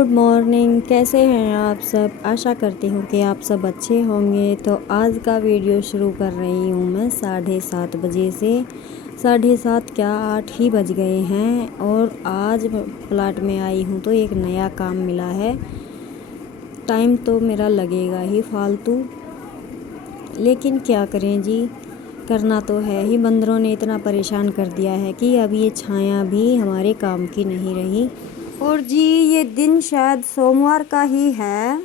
Good morning. कैसे हैं आप सब? आशा करती हूँ कि आप सब अच्छे होंगे। तो आज का वीडियो शुरू कर रही हूँ मैं 7:30 बजे से। 7:30 क्या 8 ही बज गए हैं और आज प्लाट में आई हूँ तो एक नया काम मिला है। टाइम तो मेरा लगेगा ही फालतू, लेकिन क्या करें जी, करना तो है ही। बंदरों ने इतना परेशान कर दिया है कि अब ये छाया भी हमारे काम की नहीं रही। और जी ये दिन शायद सोमवार का ही है।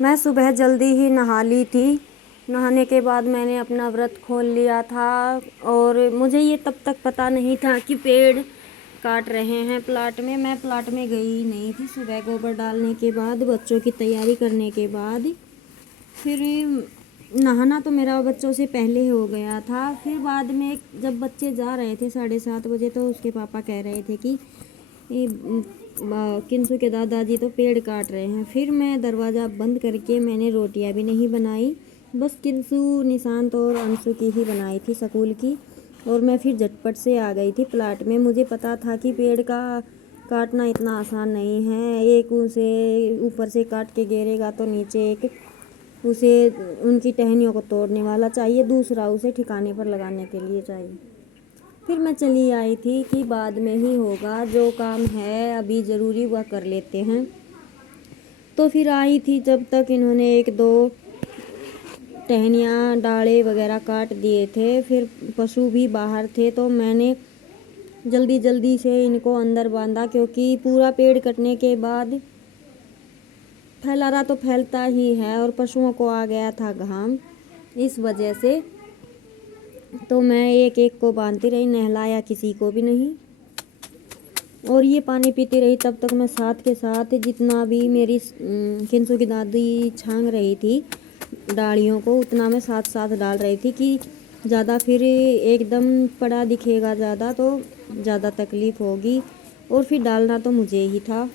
मैं सुबह जल्दी ही नहा ली थी। नहाने के बाद मैंने अपना व्रत खोल लिया था और मुझे ये तब तक पता नहीं था कि पेड़ काट रहे हैं प्लाट में। मैं प्लाट में गई नहीं थी। सुबह गोबर डालने के बाद, बच्चों की तैयारी करने के बाद, फिर नहाना तो मेरा बच्चों से पहले हो गया था। फिर बाद में जब बच्चे जा रहे थे 7:30 बजे तो उसके पापा कह रहे थे कि ये किंसु के दादाजी तो पेड़ काट रहे हैं। फिर मैं दरवाज़ा बंद करके मैंने रोटियां भी नहीं बनाई, बस किंसु, निशांत और अंशु की ही बनाई थी स्कूल की। और मैं फिर झटपट से आ गई थी प्लाट में। मुझे पता था कि पेड़ का काटना इतना आसान नहीं है। एक उसे ऊपर से काट के गिरेगा तो नीचे एक उसे उनकी टहनियों को तोड़ने वाला चाहिए, दूसरा उसे ठिकाने पर लगाने के लिए चाहिए। फिर मैं चली आई थी कि बाद में ही होगा, जो काम है अभी ज़रूरी वह कर लेते हैं। तो फिर आई थी जब तक इन्होंने एक दो टहनियाँ डाले वगैरह काट दिए थे। फिर पशु भी बाहर थे तो मैंने जल्दी जल्दी से इनको अंदर बांधा, क्योंकि पूरा पेड़ कटने के बाद फैलारा तो फैलता ही है और पशुओं को आ गया था घाम, इस वजह से तो मैं एक एक को बांधती रही, नहलाया किसी को भी नहीं। और ये पानी पीती रही तब तक मैं साथ के साथ जितना भी मेरी किंसु की दादी छांग रही थी डालियों को, उतना मैं साथ साथ डाल रही थी कि ज़्यादा फिर एकदम पड़ा दिखेगा ज़्यादा तो ज़्यादा तकलीफ़ होगी। और फिर डालना तो मुझे ही था,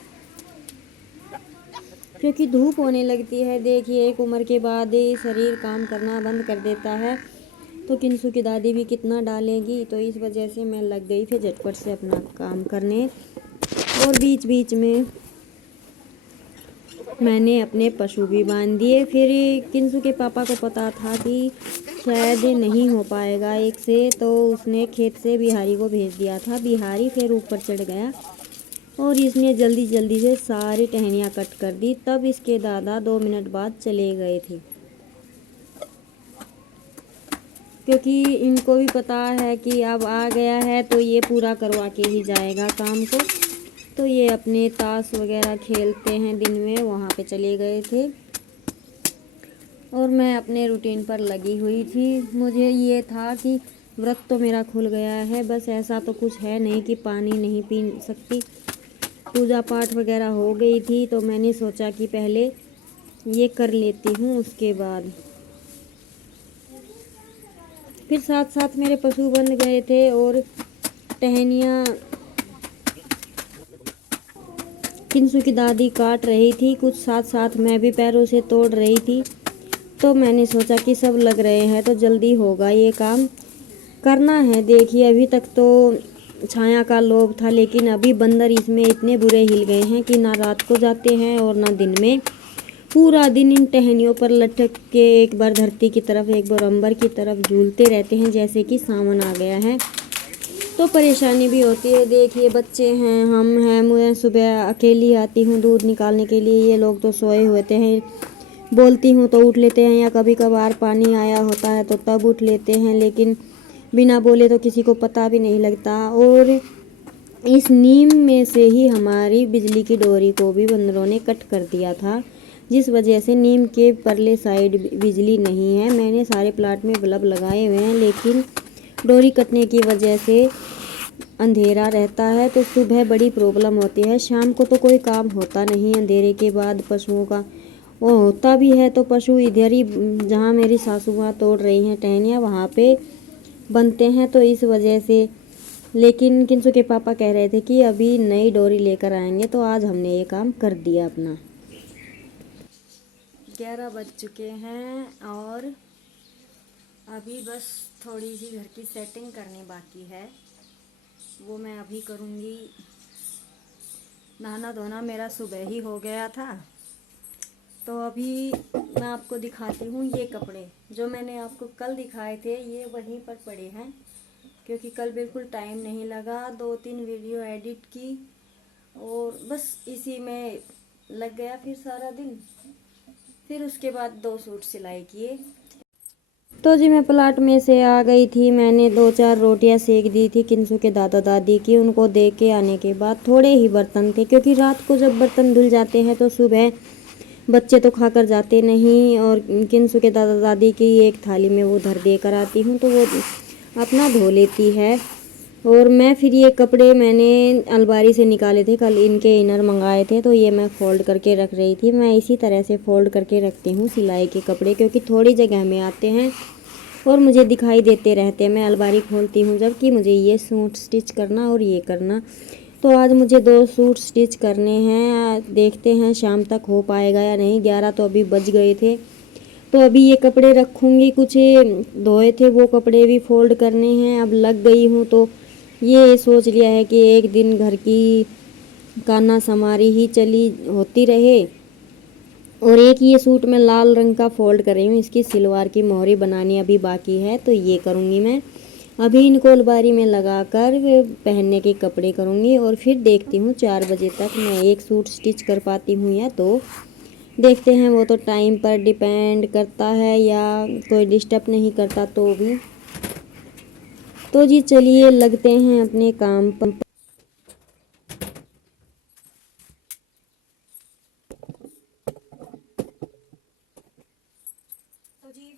क्योंकि धूप होने लगती है। देखिए एक उम्र के बाद शरीर काम करना बंद कर देता है, तो किंसु की दादी भी कितना डालेगी। तो इस वजह से मैं लग गई फिर झटपट से अपना काम करने। और बीच बीच में मैंने अपने पशु भी बांध दिए। फिर किंसु के पापा को पता था कि शायद नहीं हो पाएगा एक से, तो उसने खेत से बिहारी को भेज दिया था। बिहारी फिर ऊपर चढ़ गया और इसने जल्दी जल्दी से सारी टहनियाँ कट कर दी। तब इसके दादा 2 मिनट बाद चले गए थे, क्योंकि इनको भी पता है कि अब आ गया है तो ये पूरा करवा के ही जाएगा काम को। तो ये अपने ताश वगैरह खेलते हैं दिन में, वहाँ पे चले गए थे और मैं अपने रूटीन पर लगी हुई थी। मुझे ये था कि व्रत तो मेरा खुल गया है, बस ऐसा तो कुछ है नहीं कि पानी नहीं पी सकती। पूजा पाठ वगैरह हो गई थी तो मैंने सोचा कि पहले ये कर लेती हूँ, उसके बाद फिर साथ साथ मेरे पशु बन गए थे। और टहनियाँ किंसु की दादी काट रही थी, कुछ साथ साथ मैं भी पैरों से तोड़ रही थी। तो मैंने सोचा कि सब लग रहे हैं तो जल्दी होगा, ये काम करना है। देखिए अभी तक तो छाया का लोभ था, लेकिन अभी बंदर इसमें इतने बुरे हिल गए हैं कि ना रात को जाते हैं और ना दिन में। पूरा दिन इन टहनियों पर लटक के एक बार धरती की तरफ एक बार अंबर की तरफ झूलते रहते हैं, जैसे कि सावन आ गया है। तो परेशानी भी होती है। देखिए बच्चे हैं, हम हैं, मैं सुबह अकेली आती हूँ दूध निकालने के लिए, ये लोग तो सोए होते हैं। बोलती हूँ तो उठ लेते हैं, या कभी कभार पानी आया होता है तो तब उठ लेते हैं, लेकिन बिना बोले तो किसी को पता भी नहीं लगता। और इस नीम में से ही हमारी बिजली की डोरी को भी बंदरों ने कट कर दिया था, जिस वजह से नीम के परले साइड बिजली नहीं है। मैंने सारे प्लाट में बल्ब लगाए हुए हैं, लेकिन डोरी कटने की वजह से अंधेरा रहता है तो सुबह बड़ी प्रॉब्लम होती है। शाम को तो कोई काम होता नहीं, अंधेरे के बाद पशुओं का वो होता भी है तो पशु इधर ही, जहाँ मेरी सासू माँ तोड़ रही हैं टहनियाँ, वहाँ पे बनते हैं, तो इस वजह से। लेकिन किंसु के पापा कह रहे थे कि अभी नई डोरी लेकर आएंगे, तो आज हमने ये काम कर दिया अपना। 11 बज चुके हैं और अभी बस थोड़ी सी घर की सेटिंग करनी बाकी है, वो मैं अभी करूँगी। नहाना धोना मेरा सुबह ही हो गया था। तो अभी मैं आपको दिखाती हूँ ये कपड़े जो मैंने आपको कल दिखाए थे, ये वहीं पर पड़े हैं क्योंकि कल बिल्कुल टाइम नहीं लगा। 2-3 वीडियो एडिट की और बस इसी में लग गया फिर सारा दिन। फिर उसके बाद 2 सूट सिलाई किए। तो जी मैं प्लाट में से आ गई थी। मैंने 2-4 रोटियां सेक दी थी किंसु के दादा दादी की। उनको दे के आने के बाद थोड़े ही बर्तन थे क्योंकि रात को जब बर्तन धुल जाते हैं तो सुबह बच्चे तो खाकर जाते नहीं। और किंसु के दादा दादी की एक थाली में वो धर दे कर आती हूँ तो वो अपना धो लेती है। और मैं फिर ये कपड़े मैंने अलमारी से निकाले थे, कल इनके इनर मंगाए थे तो ये मैं फ़ोल्ड करके रख रही थी। मैं इसी तरह से फ़ोल्ड करके रखती हूँ सिलाई के कपड़े क्योंकि थोड़ी जगह में आते हैं और मुझे दिखाई देते रहते हैं। मैं अलमारी खोलती हूँ जबकि मुझे ये सूट स्टिच करना और ये करना। तो आज मुझे 2 सूट स्टिच करने हैं। देखते हैं शाम तक हो पाएगा या नहीं। 11 तो अभी बज गए थे। तो अभी ये कपड़े रखूँगी। कुछ धोए थे वो कपड़े भी फ़ोल्ड करने हैं। अब लग गई हूँ तो ये सोच लिया है कि एक दिन घर की काना समारी ही चली होती रहे। और एक ये सूट में लाल रंग का फ़ोल्ड कर रही हूँ। इसकी सिलवार की मोहरी बनानी अभी बाकी है तो ये करूँगी मैं। अभी इनको अलमारी में लगा कर पहनने के कपड़े करूँगी और फिर देखती हूँ 4 बजे तक मैं एक सूट स्टिच कर पाती हूँ या 2। देखते हैं, वो तो टाइम पर डिपेंड करता है या कोई डिस्टर्ब नहीं करता तो भी। तो जी चलिए लगते हैं अपने काम पर। तो जी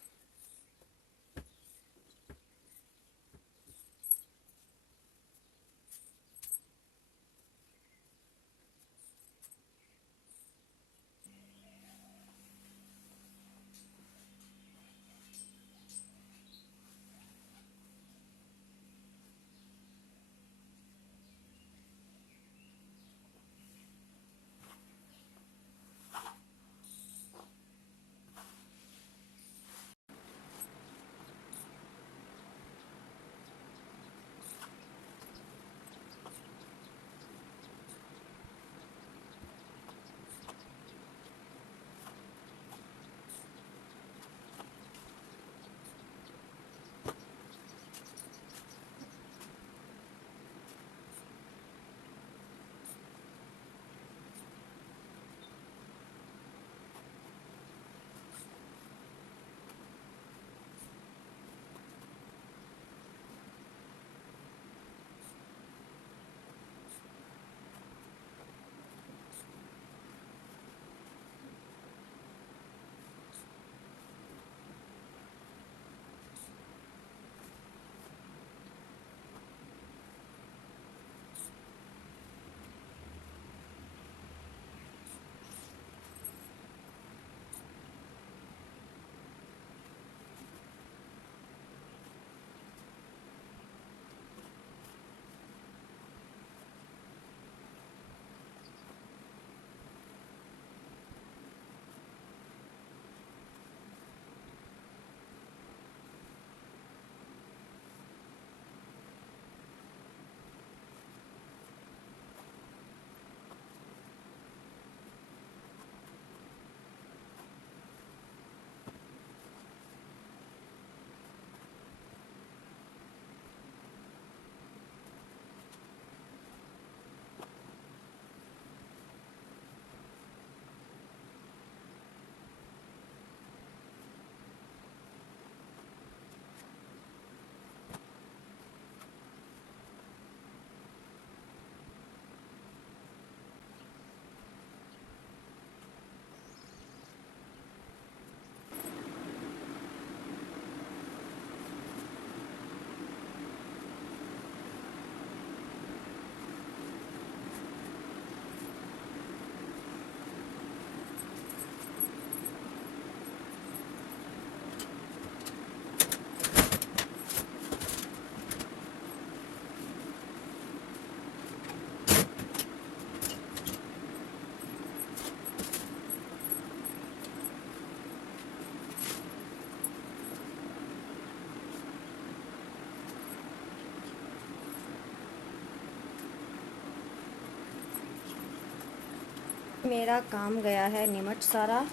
मेरा काम गया है निमट सारा,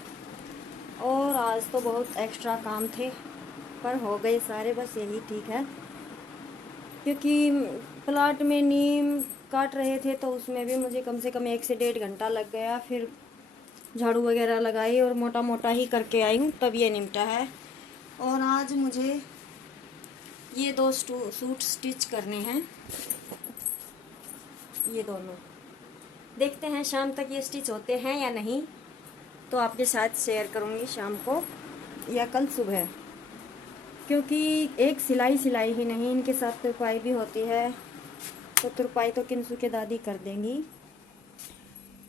और आज तो बहुत एक्स्ट्रा काम थे पर हो गए सारे, बस यही ठीक है। क्योंकि प्लाट में नीम काट रहे थे तो उसमें भी मुझे कम से कम 1 से 1.5 घंटा लग गया। फिर झाड़ू वगैरह लगाई और मोटा मोटा ही करके आई हूँ, तब ये निपटा है। और आज मुझे ये 2 सूट स्टिच करने हैं, ये दोनों। देखते हैं शाम तक ये स्टिच होते हैं या नहीं, तो आपके साथ शेयर करूँगी शाम को या कल सुबह। क्योंकि एक सिलाई ही नहीं, इनके साथ तुरपाई भी होती है, तो तुरपाई तो किंसु के दादी कर देंगी।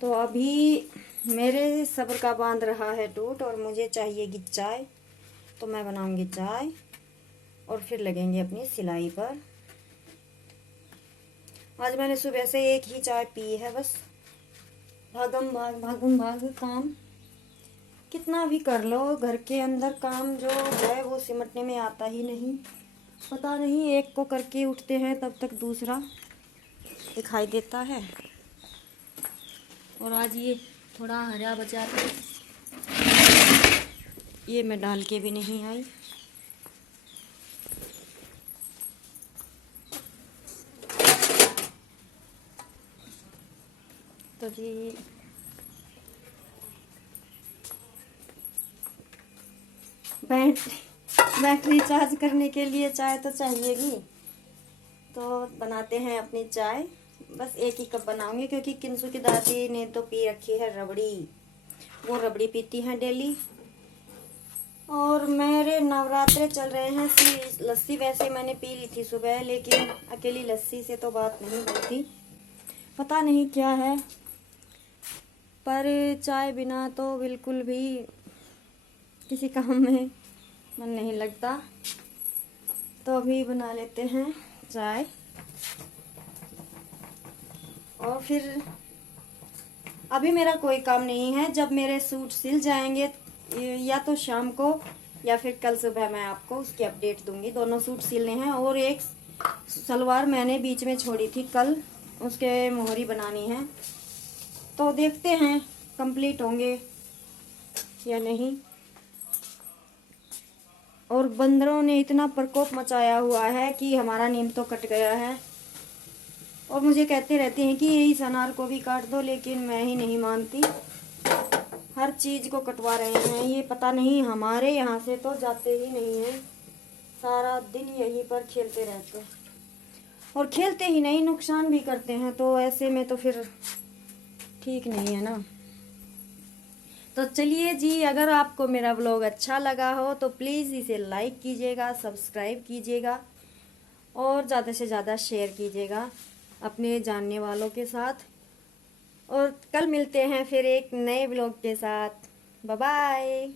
तो अभी मेरे सब्र का बांध रहा है टूट, और मुझे चाहिएगी चाय, तो मैं बनाऊंगी चाय और फिर लगेंगे अपनी सिलाई पर। आज मैंने सुबह से एक ही चाय पी है बस। भागम भाग काम कितना भी कर लो, घर के अंदर काम जो है वो सिमटने में आता ही नहीं। पता नहीं, एक को करके उठते हैं तब तक दूसरा दिखाई देता है। और आज ये थोड़ा हरा बचा था, ये मैं डाल के भी नहीं आई। तो जी बैटरी चार्ज करने के लिए चाय तो चाहिएगी, तो बनाते हैं अपनी चाय। बस एक ही कप बनाऊंगी क्योंकि किंसु की दादी ने तो पी रखी है रबड़ी, वो रबड़ी पीती हैं डेली। और मेरे नवरात्रे चल रहे हैं, लस्सी वैसे मैंने पी ली थी सुबह, लेकिन अकेली लस्सी से तो बात नहीं बनती। पता नहीं क्या है, पर चाय बिना तो बिल्कुल भी किसी काम में मन नहीं लगता। तो अभी बना लेते हैं चाय, और फिर अभी मेरा कोई काम नहीं है। जब मेरे सूट सिल जाएंगे, या तो शाम को या फिर कल सुबह, मैं आपको उसकी अपडेट दूंगी। दोनों सूट सिलने हैं, और एक सलवार मैंने बीच में छोड़ी थी, कल उसके मोहरी बनानी है। तो देखते हैं कंप्लीट होंगे या नहीं। और बंदरों ने इतना प्रकोप मचाया हुआ है कि हमारा नीम तो कट गया है, और मुझे कहते रहते हैं कि इस अनार को भी काट दो, लेकिन मैं ही नहीं मानती। हर चीज़ को कटवा रहे हैं, ये पता नहीं, हमारे यहाँ से तो जाते ही नहीं हैं। सारा दिन यहीं पर खेलते रहते हैं, और खेलते ही नहीं, नुकसान भी करते हैं। तो ऐसे में तो फिर ठीक नहीं है ना। तो चलिए जी, अगर आपको मेरा व्लॉग अच्छा लगा हो तो प्लीज़ इसे लाइक कीजिएगा, सब्सक्राइब कीजिएगा, और ज़्यादा से ज़्यादा शेयर कीजिएगा अपने जानने वालों के साथ। और कल मिलते हैं फिर एक नए व्लॉग के साथ। Bye bye.